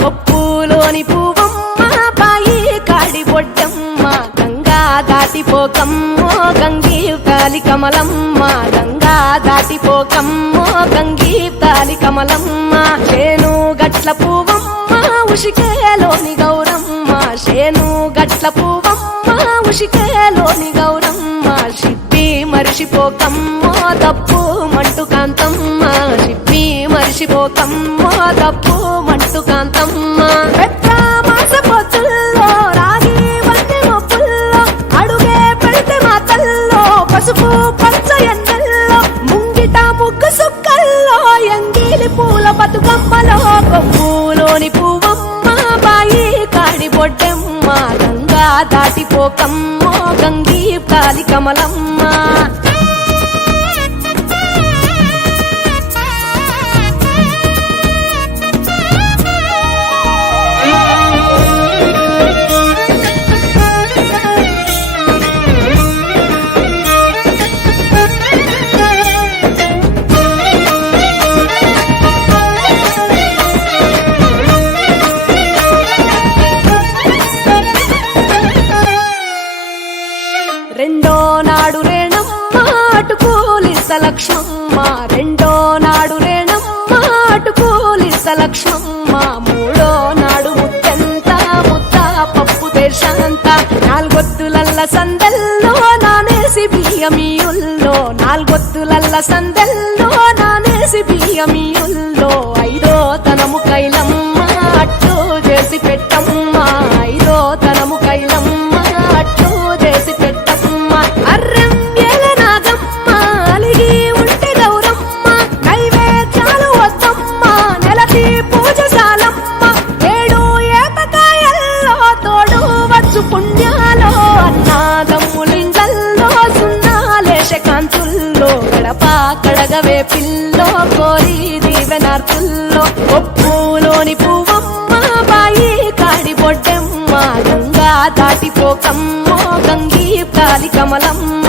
కొప్పులోని పువ్వమ్మ బాయి కాడి బొడ్డమ్మ గంగా దాటిపోకమ్మో గంగీతాలి కమలమ్మ గంగా దాటిపోకమ్మో గంగీతాలి కమలమ్మ చేను గట్ల పువ్వమ్మ ఉషికేలోని గౌరమ్మ చేను గట్ల పువ్వమ్మ ఉషికేలోని గౌరమ్మ షిప్పి మరిచిపోకమ్మో తప్పు మంటు కాంతమ్మ షిప్పి మరిచిపోకమ్మో తప్పు మంటు కాంతమ్మ పెద్ద మాస పొత్తుల్లో రాగి వన్నె మొప్పుల్లో అడుగే పెడితే మాతల్లో పసుపు పచ్చ ఎన్నెల్లో ముంగిట ముగ్గు సుక్కల్లో ఎంగిలి పూల బతుకమ్మలో కొప్పులోని పువ్వమ్మ బాయి కాడి బొడ్డెమ్మ గంగా దాటిపోకమ్మో గంగీతాలి కమలమ్మ రెండో నాడు రేణమ్మ అటుకూలిస లక్ష్మమ్మ రెండో నాడు రేణమ్మ అటుకూలిస లక్ష్మమ్మ మూడో నాడు ముత్తెంత ముద్ద పప్పు దేశంత నాలుగొత్తులల్ల సందెల్లో నానేసి బియ్యమియుల్లో నాలుగొత్తులల్ల సందెల్లో నానేసి బియ్యమియుల్లో ఐదో తనము కైలమ్మ అట్టు చేసి పెట్టమ్మ ఐదో తనము కైలమ్మ అట్టు చేసి పెట్టమ్మ అర్రం ఏల నాగమ్మ అలిగి ఉంటే గౌరమ్మ నైవేద్యాలు వద్దమ్మ నెలకి పూజశాలమ్మ ఏడు ఏపకాయల్లో తోడు వచ్చు పుణ్యాలో అన్నాదమ్ములింగల్లో సున్నాలేశ కాంతుల్లో గడప కడగవే పిల్లో కోరి దీవెనార్తుల్లో కొప్పులోని పువ్వమ్మ బాయి కాడి బొడ్డెమ్మ గంగా దాటిపోకమ్మో గంగీతాలి కమలమ్మ